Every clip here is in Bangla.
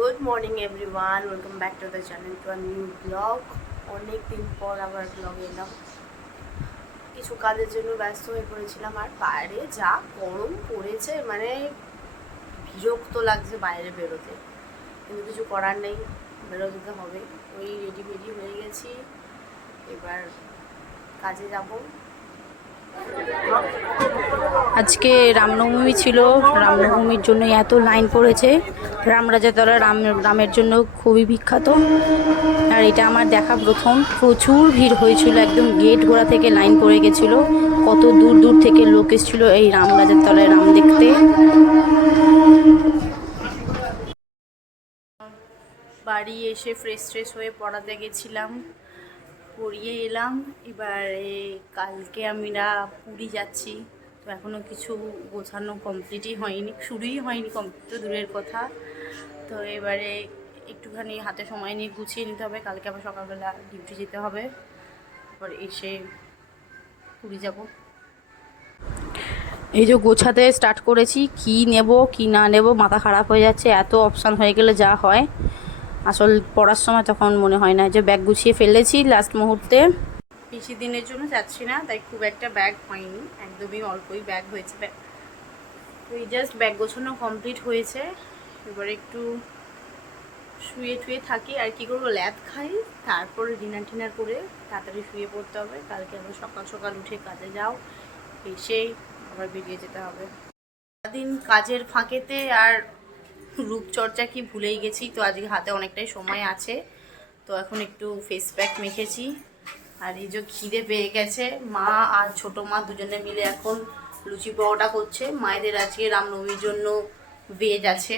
Good morning everyone, welcome back to the channel to a new blog. অনেক দিন পর আবার ব্লগে এলাম। কিছু কাজের জন্য ব্যস্ত হয়ে পড়েছিলাম, আর বাইরে যা গরম পড়েছে, মানে বিরক্ত লাগছে বাইরে বেরোতে, কিন্তু কিছু করার নেই, বেরোতে হবে। ওই রেডি হয়ে গেছি, এবার কাজে যাব। আজকে রামনবমী ছিল। রামনবমীর জন্য এত লাইন পড়েছে। রামরাজাতলা রামের জন্য খুবই বিখ্যাত। আর এটা আমার দেখা প্রথম। প্রচুর ভিড় হয়েছিল, একদম গেট গোড়া থেকে লাইন পড়ে গেছিল। কত দূর দূর থেকে লোক এসেছিল এই রামরাজাতলায় রাম দেখতে। বাড়ি এসে ফ্রেশ হয়ে পড়াতে গেছিলাম, পড়িয়ে এলাম। এবারে কালকে আমরা পুরী যাচ্ছি, তো এখনও কিছু গোছানো কমপ্লিটই হয়নি, শুরুই হয়নি, কমপ্লিট তো দূরের কথা। তো এবারে একটুখানি হাতে সময় নিয়ে গুছিয়ে নিতে হবে, কালকে আবার সকালবেলা ডিউটি যেতে হবে, তারপর এসে পুরী যাব। এই যে গোছাতে স্টার্ট করেছি, কি নেব কি না নেব মাথা খারাপ হয়ে যাচ্ছে। এত অপশান হয়ে গেলে যা হয়, আসল পড়ার সময় তখন মনে হয় না। যে ব্যাগ গুছিয়ে ফেলেছি লাস্ট মুহূর্তে। বেশি দিনের জন্য যাচ্ছি না, তাই খুব একটা ব্যাগ হয়নি, একদমই অল্পই ব্যাগ হয়েছে। ওই জাস্ট ব্যাগ গোছানো কমপ্লিট হয়েছে। এবারে একটু শুয়ে টুয়ে থাকি, আর কি করবো, ল্যাদ খাই, তারপরে ডিনার করে তাড়াতাড়ি শুয়ে পড়তে হবে। কালকে আবার সকাল সকাল উঠে কাজে যাও, এসেই আবার বেরিয়ে যেতে হবে। সারাদিন কাজের ফাঁকেতে আর রূপচর্চা কি ভুলেই গেছি। তো আজকে হাতে অনেকটাই সময় আছে, তো এখন একটু ফেস প্যাক মেখেছি। আর এই যে খিদে পেয়ে গেছে, মা আর ছোটো মা দুজনে মিলে এখন লুচি পরোটা করছে। মায়েদের আজকে রামনবমীর জন্য ভেজ আছে,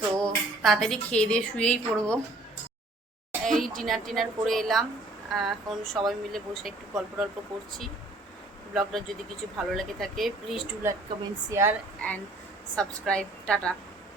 তো তাড়াতাড়ি খেয়ে দিয়ে শুয়েই পড়বো। এই ডিনার করে এলাম, এখন সবাই মিলে বসে একটু গল্প করছি। ব্লগটা যদি কিছু ভালো লেগে থাকে, please do like, comment, share and subscribe. Tata.